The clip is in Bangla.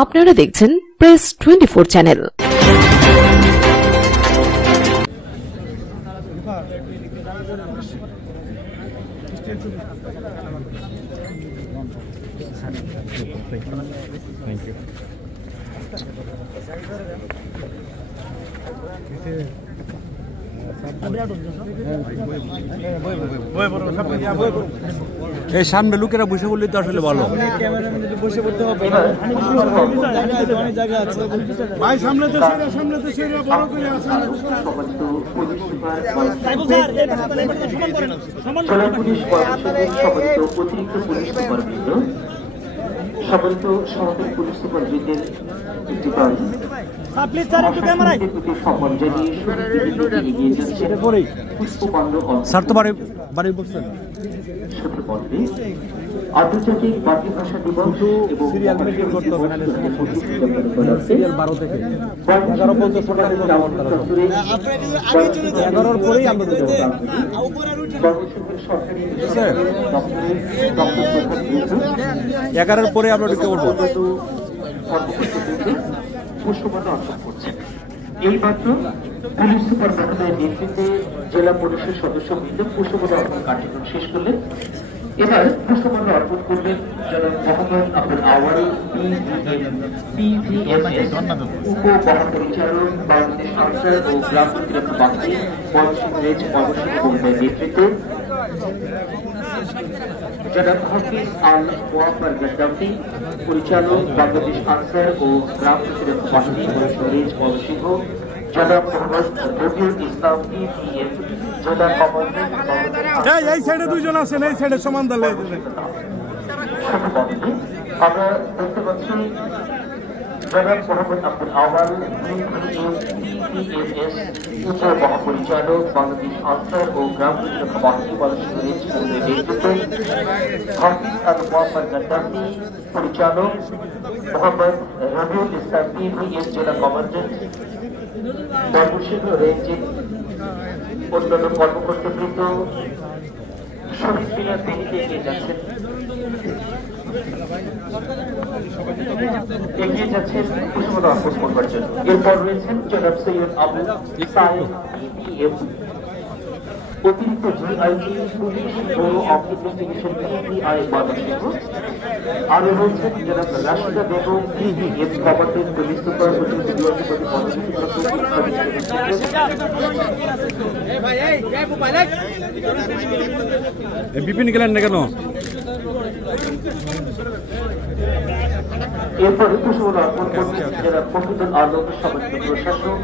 আপনারা দেখছেন প্রেস 24 চ্যানেল। এই সামনে লোকেরা বসে বললে তো আসলে ভালো। সম্মানিত সহকারী পুলিশ সুপারভাইজার একটি বাড়ি আন্তর্জাতিক মাতৃভাষা দিবস এবং 11-র পরে আমরা ঢুকে পড়বো। পুষ্পমাল্য অর্পণ করছেন। এইমাত্র পুলিশ সুপার মহোদয়ের নেতৃত্বে জেলা পুলিশের সদস্যবৃন্দ পুষ্পমাল্য অর্পণ কার্যক্রম শেষ করলেন। এবার পুষ্পমাল্য অর্পণ করবেন জনাব মোহাম্মদ আব্দুল আওয়াল PVMS উপমহাপরিচালক বাংলাদেশ সরকার ও গ্রাম প্রতিরক্ষা বাহিনী ময়মনসিংহ রেঞ্জ ময়মনসিংহ মহোদয়ের নেতৃত্বে জনাব হাফিজ আল ওয়াফার গদ্দাফি পরিচালক বাংলাদেশ আনসার ও গ্রাম প্রতিরক্ষা বাহিনী ময়মনসিংহ রেঞ্জ ময়মনসিংহ, জনাব মোহাম্মদ রবিউল ইসলাম PPM জেলা কমান্ডার। এই সাইডে দুইজন আছেন, এই সাইডে সমান দলে। আমরা দেখতে পাচ্ছি জনাব মোহাম্মদ আব্দুল আওয়াল PPMS উপমহাপরিচালক বাংলাদেশ আনসার ও গ্রাম প্রতিরক্ষা বাহিনী ময়মনসিংহ রেঞ্জ মহোদয়ের নেতৃত্বে হাফিজ আল ওয়াফার গদ্দাফি পরিচালক, মোহাম্মদ রবিউল ইসলাম PPM জেলা কমান্ডার, ময়মনসিংহ রেঞ্জের অন্যান্য কর্মকর্তাবৃন্দ শহীদ মিনার দেখতে এগিয়ে যাচ্ছেন পুষ্পমাল্য অর্পণ করবার জন্য। এরপর রয়েছেন জনাব সৈয়দ আবু সাইদ PPM অতিরিক্ত GIG police bureau of investigation PBI Mymensingh. আরো রয়েছেন জনাব Rashida Begum PPM commandant police super Bipin গেলেন না কেন? এরপরে পুষ্পমাল্য অর্পণ করবেন জনাব ফখরুল আলম সমাজ প্রশাসক।